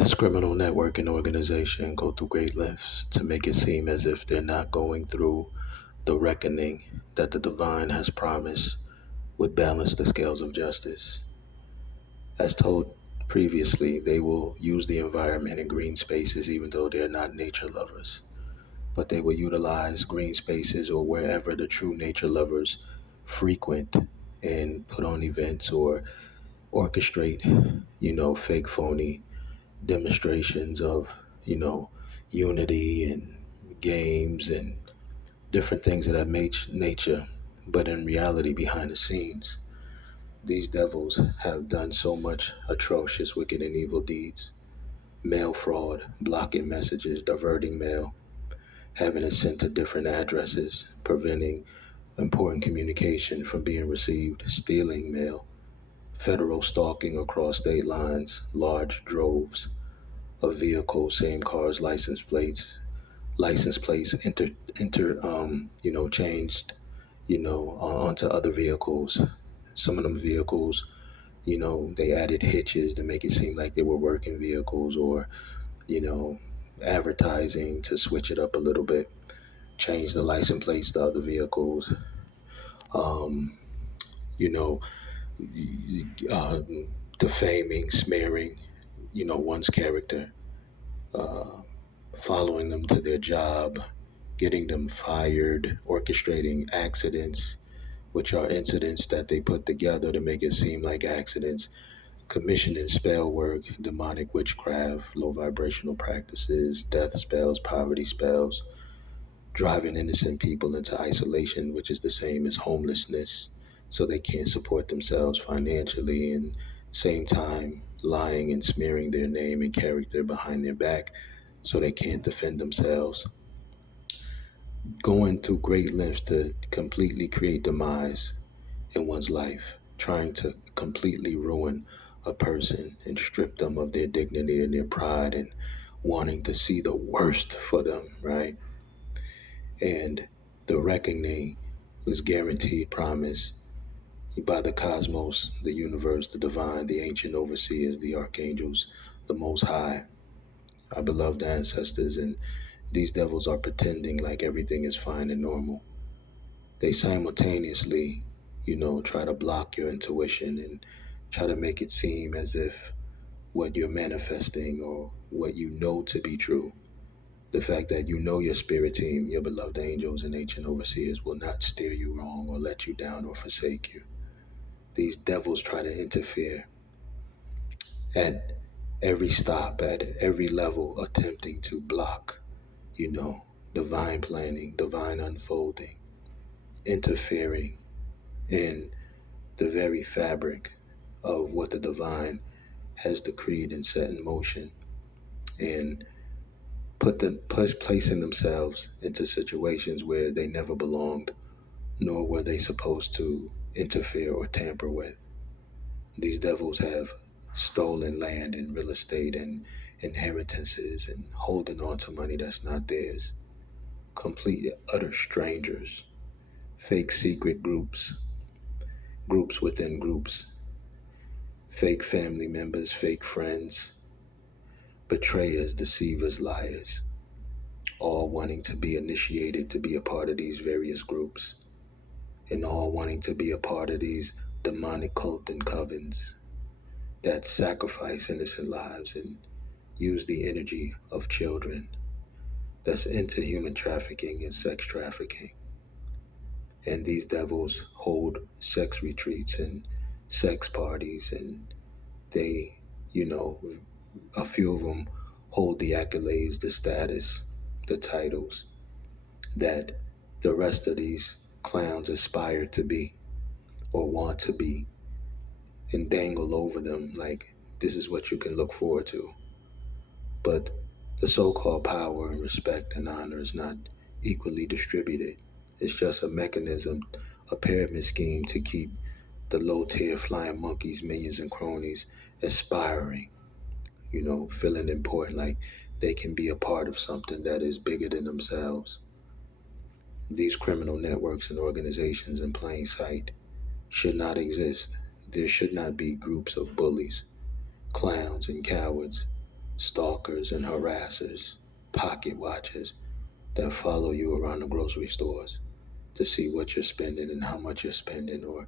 This criminal network and organization go through great lengths to make it seem as if they're not going through the reckoning that the divine has promised would balance the scales of justice. As told previously, they will use the environment and green spaces even though they're not nature lovers. But they will utilize green spaces or wherever the true nature lovers frequent and put on events or orchestrate, fake phony demonstrations of, unity and games and different things of that nature. But in reality, behind the scenes, these devils have done so much atrocious, wicked, and evil deeds. Mail fraud, blocking messages, diverting mail, having it sent to different addresses, preventing important communication from being received, stealing mail, federal stalking across state lines, large droves of vehicles, same cars, license plates changed, onto other vehicles. Some of them vehicles, they added hitches to make it seem like they were working vehicles or, you know, advertising to switch it up a little bit, change the license plates to other vehicles, um, you know, uh, defaming, smearing, one's character, uh, following them to their job, getting them fired, orchestrating accidents, which are incidents that they put together to make it seem like accidents, commissioning spell work, demonic witchcraft, low vibrational practices, death spells, poverty spells, driving innocent people into isolation, which is the same as homelessness, so they can't support themselves financially, and same time lying and smearing their name and character behind their back so they can't defend themselves, going to great lengths to completely create demise in one's life, trying to completely ruin a person and strip them of their dignity and their pride and wanting to see the worst for them, right? And the reckoning was guaranteed, promise by the cosmos, the universe, the divine, the ancient overseers, the archangels, the most high, our beloved ancestors. And these devils are pretending like everything is fine and normal. They simultaneously, try to block your intuition and try to make it seem as if what you're manifesting or what you know to be true, the fact that you know your spirit team, your beloved angels and ancient overseers will not steer you wrong or let you down or forsake you. These devils try to interfere at every stop, at every level, attempting to block, you know, divine planning, divine unfolding, interfering in the very fabric of what the divine has decreed and set in motion, and placing themselves into situations where they never belonged, nor were they supposed to interfere or tamper with. These devils have stolen land and real estate and inheritances and holding on to money that's not theirs. Complete utter strangers, fake secret groups, groups within groups, fake family members, fake friends, betrayers, deceivers, liars, all wanting to be initiated to be a part of these various groups, and all wanting to be a part of these demonic cult and covens that sacrifice innocent lives and use the energy of children, that's into human trafficking and sex trafficking. And these devils hold sex retreats and sex parties, and they, you know, a few of them hold the accolades, the status, the titles that the rest of these clowns aspire to be or want to be, and dangle over them like this is what you can look forward to. But the so-called power and respect and honor is not equally distributed. It's just a mechanism, a pyramid scheme to keep the low-tier flying monkeys, minions, and cronies aspiring, feeling important, like they can be a part of something that is bigger than themselves. These criminal networks and organizations in plain sight should not exist. There should not be groups of bullies, clowns, and cowards stalkers and harassers, pocket watchers that follow you around the grocery stores to see what you're spending and how much you're spending, or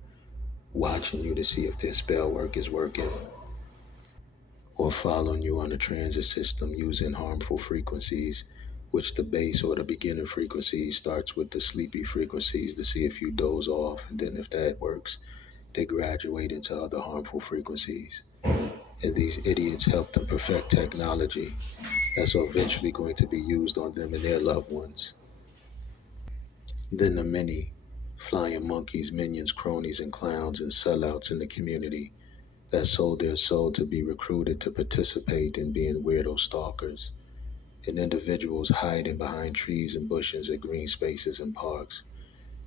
watching you to see if their spell work is working, or following you on the transit system using harmful frequencies, which the base or the beginning frequency starts with the sleepy frequencies to see if you doze off, and then if that works, they graduate into other harmful frequencies. And these idiots help them perfect technology that's eventually going to be used on them and their loved ones. Then the many flying monkeys, minions, cronies, and clowns and sellouts in the community that sold their soul to be recruited to participate in being weirdo stalkers, and individuals hiding behind trees and bushes at green spaces and parks,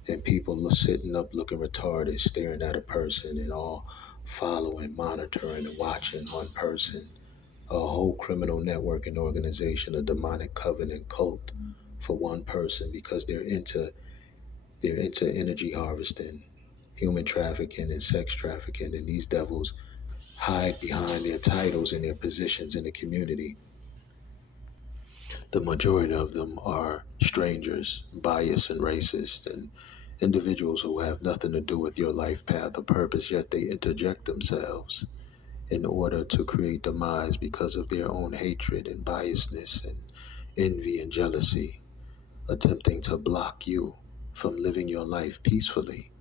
and people sitting up looking retarded, staring at a person, and all following, monitoring, and watching one person. A whole criminal network and organization, a demonic covenant cult for one person because they're into energy harvesting, human trafficking, and sex trafficking, and these devils hide behind their titles and their positions in the community. The majority of them are strangers, biased and racist, and individuals who have nothing to do with your life path or purpose, yet they interject themselves in order to create demise because of their own hatred and biasness and envy and jealousy, attempting to block you from living your life peacefully.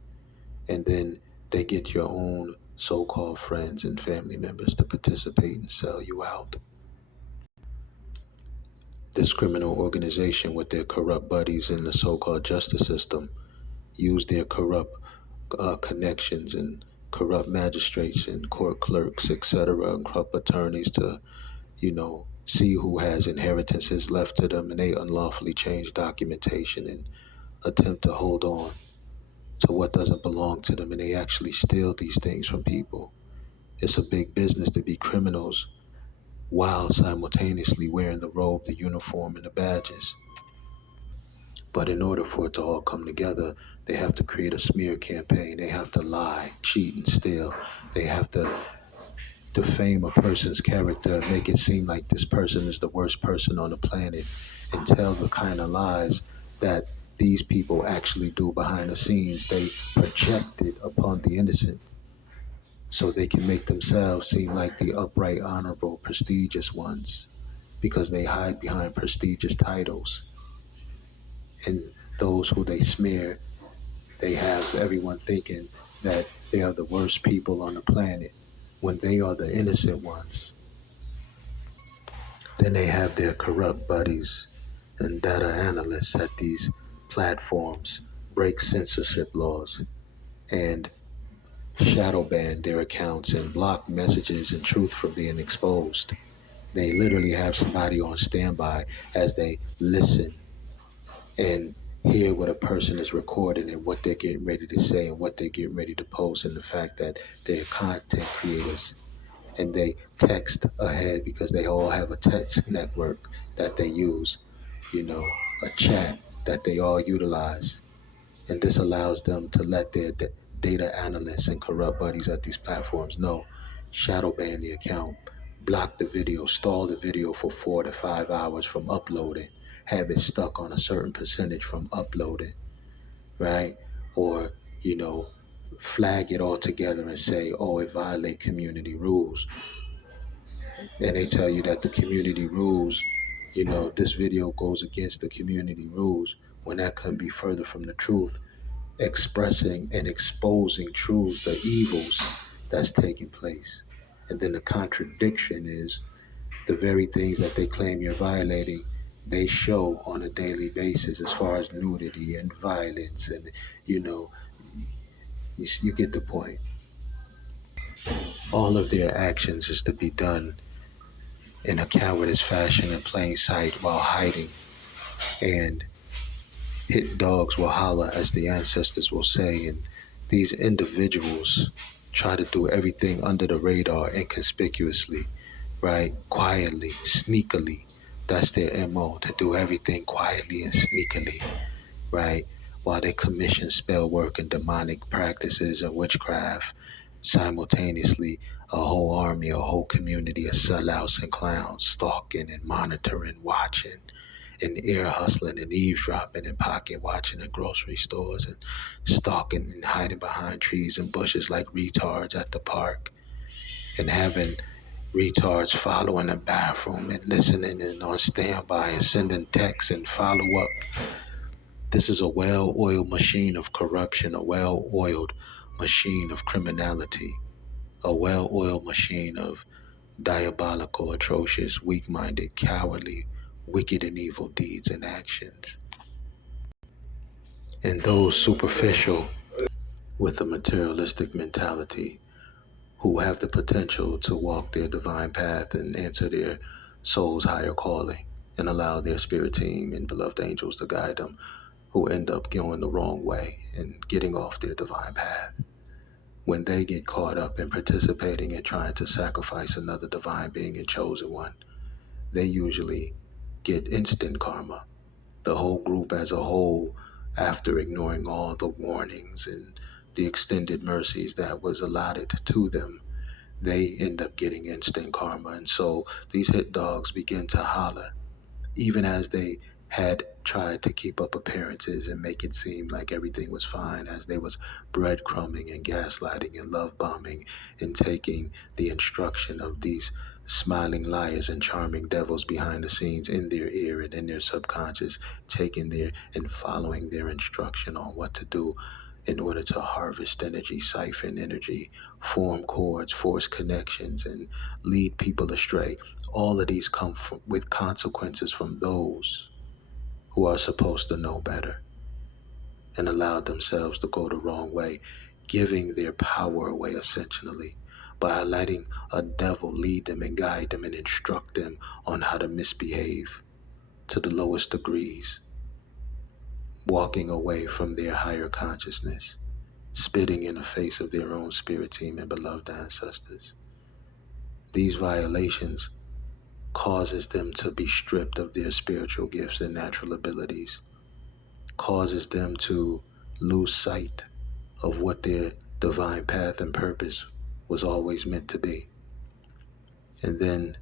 And then they get your own so-called friends and family members to participate and sell you out. This criminal organization with their corrupt buddies in the so-called justice system use their corrupt connections and corrupt magistrates and court clerks, etc., and corrupt attorneys to, see who has inheritances left to them, and they unlawfully change documentation and attempt to hold on to what doesn't belong to them, and they actually steal these things from people. It's a big business to be criminals while simultaneously wearing the robe, the uniform, and the badges. But in order for it to all come together, they have to create a smear campaign. They have to lie, cheat, and steal. They have to defame a person's character, make it seem like this person is the worst person on the planet, and tell the kind of lies that these people actually do behind the scenes. They project it upon the innocent so they can make themselves seem like the upright, honorable, prestigious ones because they hide behind prestigious titles. And those who they smear, they have everyone thinking that they are the worst people on the planet when they are the innocent ones. Then they have their corrupt buddies and data analysts at these platforms break censorship laws and shadow ban their accounts and block messages and truth from being exposed. They literally have somebody on standby as they listen and hear what a person is recording and what they're getting ready to say and what they're getting ready to post, and the fact that they're content creators and they text ahead because they all have a text network that they use, a chat that they all utilize. And this allows them to let their data analysts and corrupt buddies at these platforms know, shadow ban the account, block the video, stall the video for 4 to 5 hours from uploading, have it stuck on a certain percentage from uploading, right? Or, flag it all together and say, oh, it violates community rules. And they tell you that the community rules, this video goes against the community rules, when that couldn't be further from the truth, expressing and exposing truths, the evils that's taking place. And then the contradiction is the very things that they claim you're violating, they show on a daily basis as far as nudity and violence. And, you get the point. All of their actions is to be done in a cowardice fashion in plain sight while hiding. And hit dogs will holler, as the ancestors will say. And these individuals try to do everything under the radar, inconspicuously, right? Quietly, sneakily. That's their MO, to do everything quietly and sneakily, right? While they commission spell work and demonic practices and witchcraft, simultaneously, a whole army army, a whole community of sellouts and clowns, stalking and monitoring, watching, and ear hustling and eavesdropping and pocket watching at grocery stores and stalking and hiding behind trees and bushes like retards at the park and having retards following the bathroom and listening and on standby and sending texts and follow up. This is a well-oiled machine of corruption, a well-oiled machine of criminality, a well-oiled machine of diabolical, atrocious, weak-minded, cowardly, wicked and evil deeds and actions. And those superficial with a materialistic mentality who have the potential to walk their divine path and answer their soul's higher calling and allow their spirit team and beloved angels to guide them, who end up going the wrong way and getting off their divine path. When they get caught up in participating in trying to sacrifice another divine being and chosen one, they usually get instant karma. The whole group as a whole, after ignoring all the warnings and the extended mercies that was allotted to them, they end up getting instant karma. And so these hit dogs begin to holler, even as they had tried to keep up appearances and make it seem like everything was fine, as they was breadcrumbing and gaslighting and love bombing and taking the instruction of these smiling liars and charming devils behind the scenes in their ear and in their subconscious, taking their and following their instruction on what to do in order to harvest energy, siphon energy, form cords, force connections, and lead people astray. All of these come with consequences from those who are supposed to know better and allowed themselves to go the wrong way, giving their power away essentially by letting a devil lead them and guide them and instruct them on how to misbehave to the lowest degrees, walking away from their higher consciousness, spitting in the face of their own spirit team and beloved ancestors. These violations causes them to be stripped of their spiritual gifts and natural abilities, causes them to lose sight of what their divine path and purpose was always meant to be. And then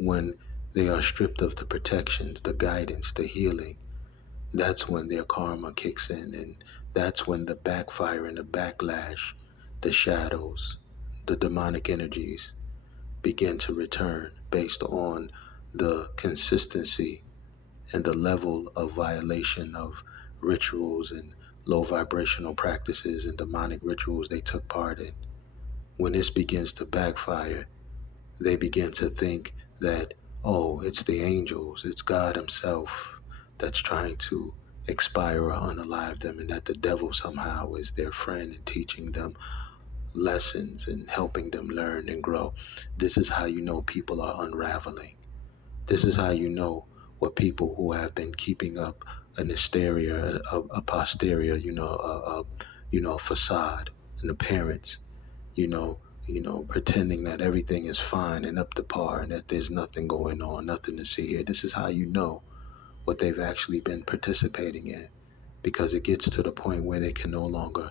when they are stripped of the protections, the guidance, the healing, that's when their karma kicks in, and that's when the backfire and the backlash, the shadows, the demonic energies begin to return based on the consistency and the level of violation of rituals and low vibrational practices and demonic rituals they took part in. When this begins to backfire, they begin to think that, oh, it's the angels, it's God himself that's trying to expire or unalive them, and that the devil somehow is their friend and teaching them lessons and helping them learn and grow. This is how you know people are unraveling. This is how you know what people who have been keeping up an hysteria, a posterior, a facade, an appearance, pretending that everything is fine and up to par and that there's nothing going on, nothing to see here. This is how you know what they've actually been participating in, because it gets to the point where they can no longer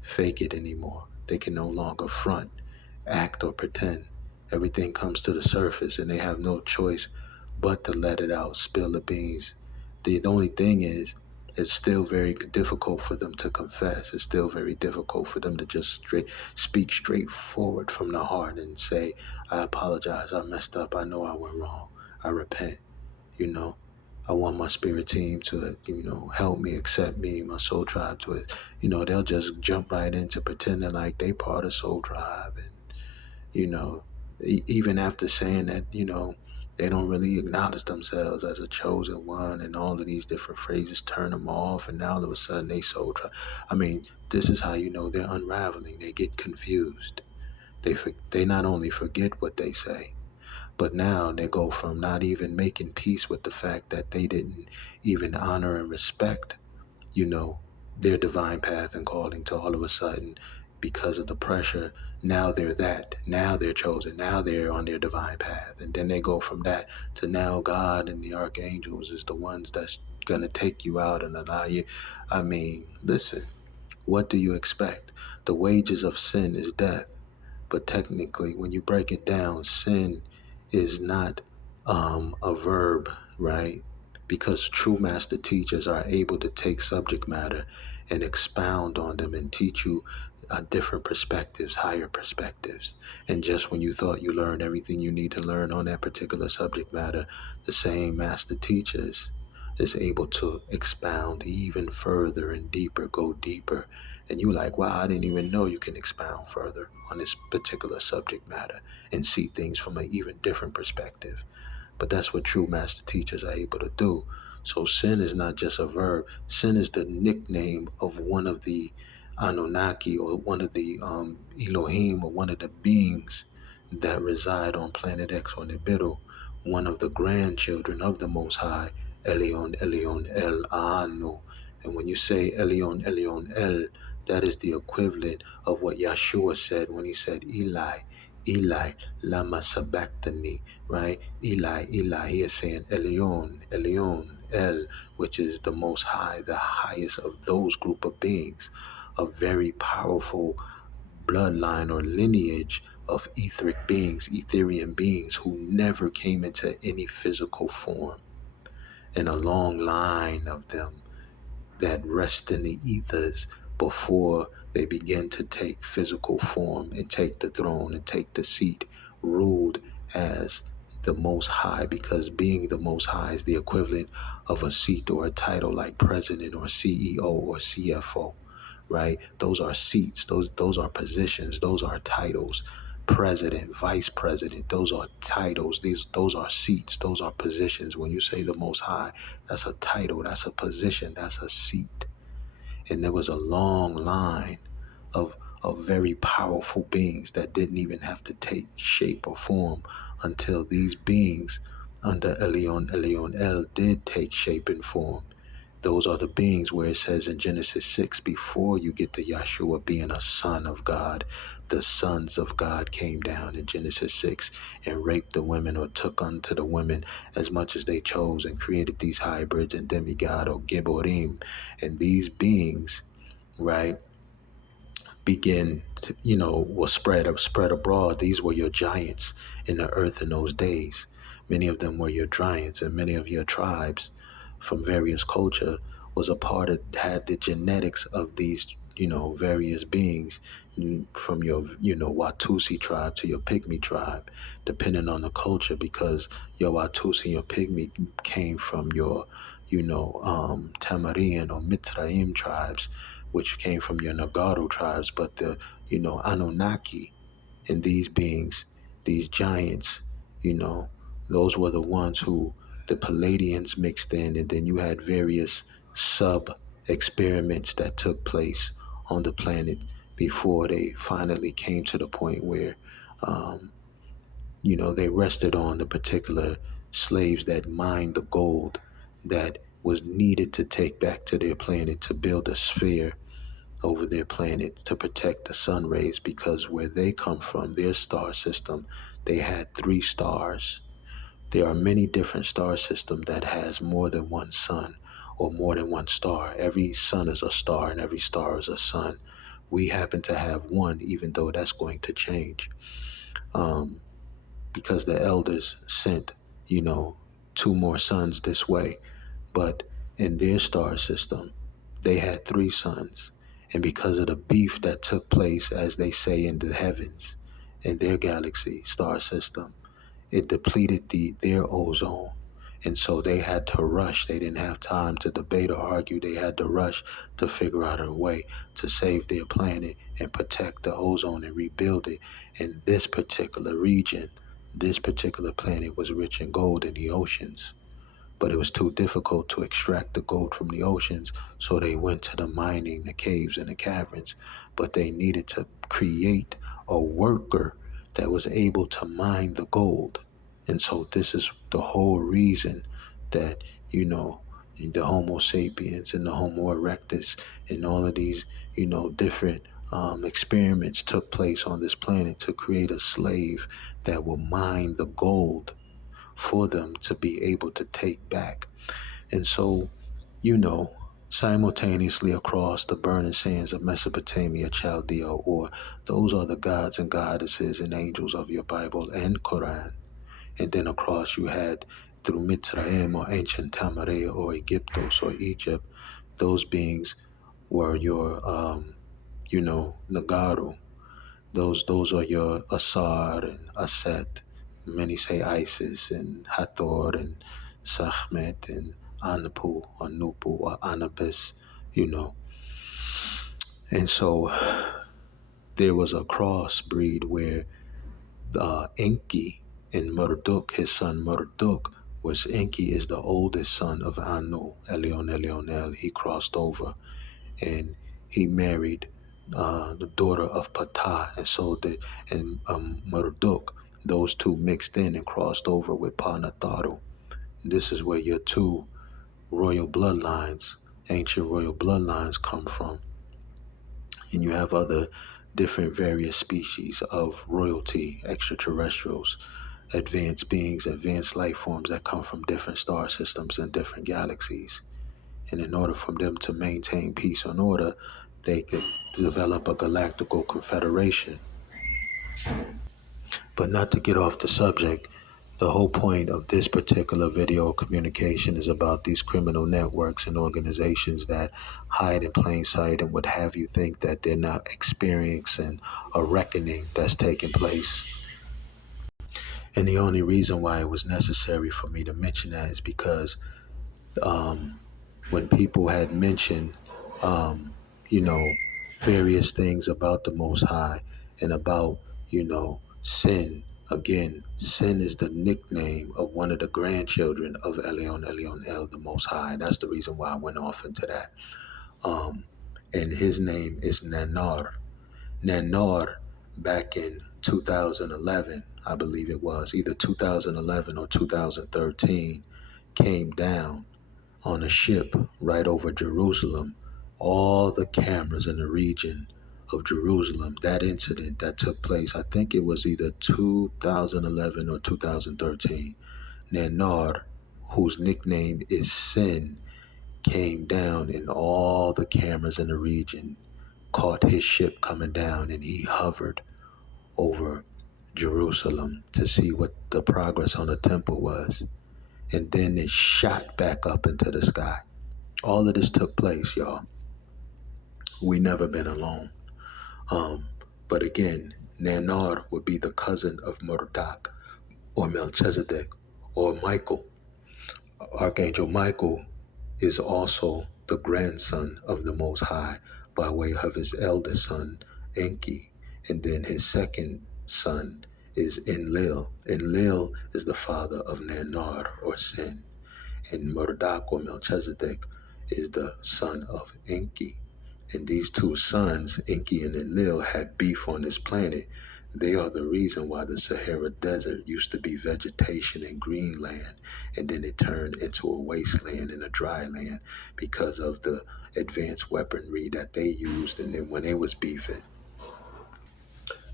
fake it anymore. They can no longer front, act, or pretend. Everything comes to the surface and they have no choice but to let it out, spill the beans. The only thing is, it's still very difficult for them to confess. It's still very difficult for them to just speak straightforward from the heart and say, I apologize, I messed up, I know I went wrong, I repent, I want my spirit team to, help me, accept me, my soul tribe to it. They'll just jump right into pretending like they part of soul tribe. And, even after saying that, they don't really acknowledge themselves as a chosen one, and all of these different phrases turn them off, and now all of a sudden they soul tribe. I mean, this is how you know they're unraveling. They get confused. They not only forget what they say, but now they go from not even making peace with the fact that they didn't even honor and respect, their divine path and calling, to all of a sudden, because of the pressure, now they're that. Now they're chosen. Now they're on their divine path. And then they go from that to now God and the archangels is the ones that's going to take you out and allow you. I mean, listen, what do you expect? The wages of sin is death. But technically, when you break it down, sin is not a verb, right? Because true master teachers are able to take subject matter and expound on them and teach you different perspectives, higher perspectives. And just when you thought you learned everything you need to learn on that particular subject matter, the same master teachers is able to expound even further and deeper, go deeper. And you like, wow, I didn't even know you can expound further on this particular subject matter and see things from an even different perspective. But that's what true master teachers are able to do. So sin is not just a verb. Sin is the nickname of one of the Anunnaki, or one of the Elohim, or one of the beings that reside on planet X or Nibiru, one of the grandchildren of the Most High, Elion, Elion, El Anu. And when you say Elion, Elion, El, that is the equivalent of what Yahshua said when he said, Eli, Eli, lama sabachthani, right? Eli, Eli, he is saying Elion, Elion, El, which is the Most High, the highest of those group of beings, a very powerful bloodline or lineage of etheric beings, Etherian beings who never came into any physical form, and a long line of them that rest in the ethers before they begin to take physical form and take the throne and take the seat, ruled as the Most High, because being the Most High is the equivalent of a seat or a title like president or CEO or CFO, right? Those are seats, those are positions, those are titles. President, vice president, those are titles. Those are seats, those are positions. When you say the Most High, that's a title, that's a position, that's a seat. And there was a long line of very powerful beings that didn't even have to take shape or form until these beings under Elion, Elion El did take shape and form. Those are the beings where it says in Genesis 6, before you get to Yahshua being a son of God, the sons of God came down in Genesis 6 and raped the women, or took unto the women as much as they chose, and created these hybrids and demigod or Gibborim. And these beings, right, begin to, was spread abroad. These were your giants in the earth in those days. Many of them were your giants, and many of your tribes from various culture was a part of, had the genetics of these, various beings, from your, Watusi tribe to your Pygmy tribe, depending on the culture, because your Watusi and your Pygmy came from your, Tamarian or Mitzrayim tribes, which came from your Nagaru tribes. But the, Anunnaki and these beings, these giants, you know, those were the ones who the Palladians mixed in, and then you had various sub experiments that took place on the planet before they finally came to the point where, um, they rested on the particular slaves that mined the gold that was needed to take back to their planet to build a sphere over their planet to protect the sun rays, because where they come from, their star system, they had 3 stars. There are many different star systems that has more than one sun or more than one star. Every sun is a star and every star is a sun. We happen to have one, even though that's going to change, because the elders sent, 2 more suns this way. But in their star system, they had 3 suns. And because of the beef that took place, as they say, in the heavens, in their galaxy star system, it depleted their ozone. And so they had to rush. They didn't have time to debate or argue. They had to rush to figure out a way to save their planet and protect the ozone and rebuild it. And this particular region, this particular planet was rich in gold in the oceans, but it was too difficult to extract the gold from the oceans, so they went to the mining, the caves, and the caverns. But they needed to create a worker that was able to mine the gold. And so this is the whole reason that, the Homo sapiens and the Homo erectus and all of these, different experiments took place on this planet to create a slave that will mine the gold for them to be able to take back. And so, you know, simultaneously across the burning sands of Mesopotamia, Chaldea, or those are the gods and goddesses and angels of your Bible and Quran. And then across you had through Mitzrayim or ancient Tamaria or Egyptos or Egypt, those beings were your, Nagaru. Those are your Asar and Aset. Many say Isis and Hathor and Sachmet and Anapu or Nupu or Anubis, you know. And so there was a crossbreed where Enki and Marduk, his son Marduk, was Enki is the oldest son of Anu, Elionel. He crossed over and he married the daughter of Ptah, and so Marduk. Those two mixed in and crossed over with Panatharu. This is where your two royal bloodlines, ancient royal bloodlines, come from. And you have other different various species of royalty, extraterrestrials, advanced beings, advanced life forms that come from different star systems and different galaxies. And in order for them to maintain peace and order, they could develop a galactical confederation. But not to get off the subject, the whole point of this particular video communication is about these criminal networks and organizations that hide in plain sight and would have you think that they're not experiencing a reckoning that's taking place. And the only reason why it was necessary for me to mention that is because when people had mentioned, you know, various things about the Most High and about, sin. Again, sin is the nickname of one of the grandchildren of Elionel, the Most High. That's the reason why I went off into that. And his name is Nanar. Nanar, back in 2011, I believe it was, either 2011 or 2013, came down on a ship right over Jerusalem. All the cameras in the region of Jerusalem, that incident that took place, I think it was either 2011 or 2013. Nanar, whose nickname is Sin, came down and all the cameras in the region caught his ship coming down, and he hovered over Jerusalem to see what the progress on the temple was. And then it shot back up into the sky. All of this took place, y'all. We never been alone. But again, Nanar would be the cousin of Marduk or Melchizedek or Michael. Archangel Michael is also the grandson of the Most High by way of his eldest son, Enki. And then his second son is Enlil. Enlil is the father of Nanar or Sin. And Marduk or Melchizedek is the son of Enki. And these two sons, Enki and Enlil, had beef on this planet. They are the reason why the Sahara Desert used to be vegetation and green land, and then it turned into a wasteland and a dry land because of the advanced weaponry that they used and then when they was beefing.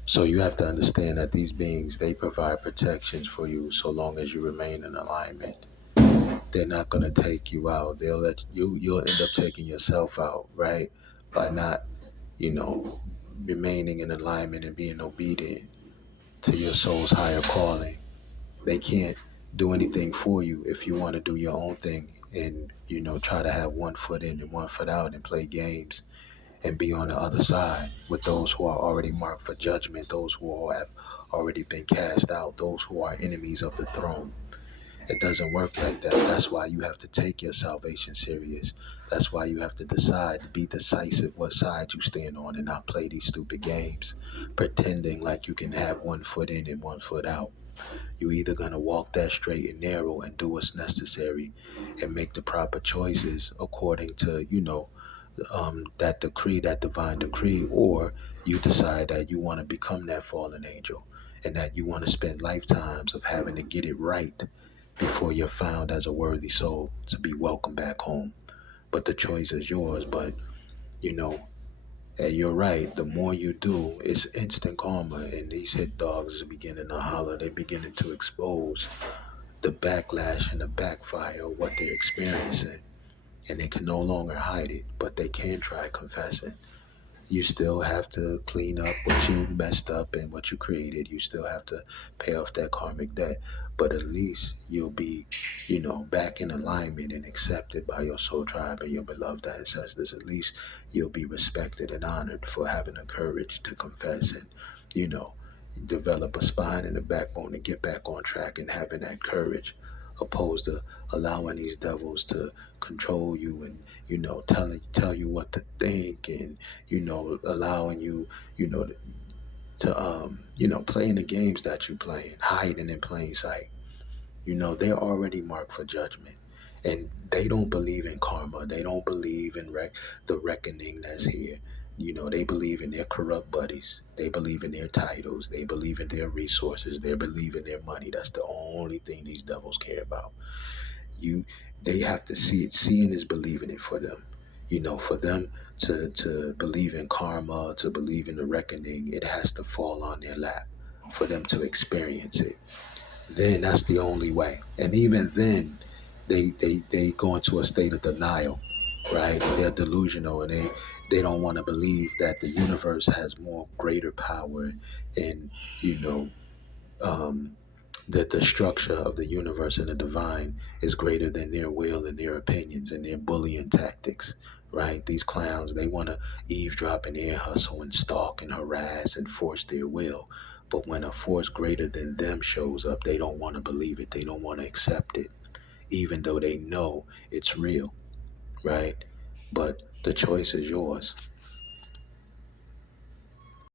So you have to understand that these beings, they provide protections for you so long as you remain in alignment. They're not going to take you out. You'll end up taking yourself out, right? By not, remaining in alignment and being obedient to your soul's higher calling. They can't do anything for you if you want to do your own thing and, try to have one foot in and one foot out and play games and be on the other side with those who are already marked for judgment, those who have already been cast out, those who are enemies of the throne. It doesn't work like that. That's why you have to take your salvation serious. That's why you have to decide to be decisive what side you stand on and not play these stupid games, pretending like you can have one foot in and one foot out. You're either going to walk that straight and narrow and do what's necessary and make the proper choices according to, that decree, that divine decree, or you decide that you want to become that fallen angel and that you want to spend lifetimes of having to get it right before you're found as a worthy soul to be welcomed back home. But the choice is yours. But, you're right. The more you do, it's instant karma. And these hit dogs are beginning to holler. They're beginning to expose the backlash and the backfire of what they're experiencing. and they can no longer hide it, but they can try confessing. You still have to clean up what you messed up and what you created. You still have to pay off that karmic debt. But at least you'll be, back in alignment and accepted by your soul tribe and your beloved ancestors. At least you'll be respected and honored for having the courage to confess and, you know, develop a spine and a backbone to get back on track and having that courage opposed to allowing these devils to control you and tell you what to think and allowing you to playing the games that you playing, hiding in plain sight. They're already marked for judgment, and they don't believe in karma. They don't believe in the reckoning that's here. They believe in their corrupt buddies. They believe in their titles. They believe in their resources. They believe in their money. That's the only thing these devils care about. you they have to see it. Seeing is believing it for them. For them to believe in karma, to believe in the reckoning, it has to fall on their lap for them to experience it. Then that's the only way. And even then, they go into a state of denial, right? They're delusional, and they don't want to believe that the universe has more greater power, and you know um, that the structure of the universe and the divine is greater than their will and their opinions and their bullying tactics, right? These clowns, they want to eavesdrop and ear hustle and stalk and harass and force their will. But when a force greater than them shows up, they don't want to believe it. They don't want to accept it, even though they know it's real, right? But the choice is yours.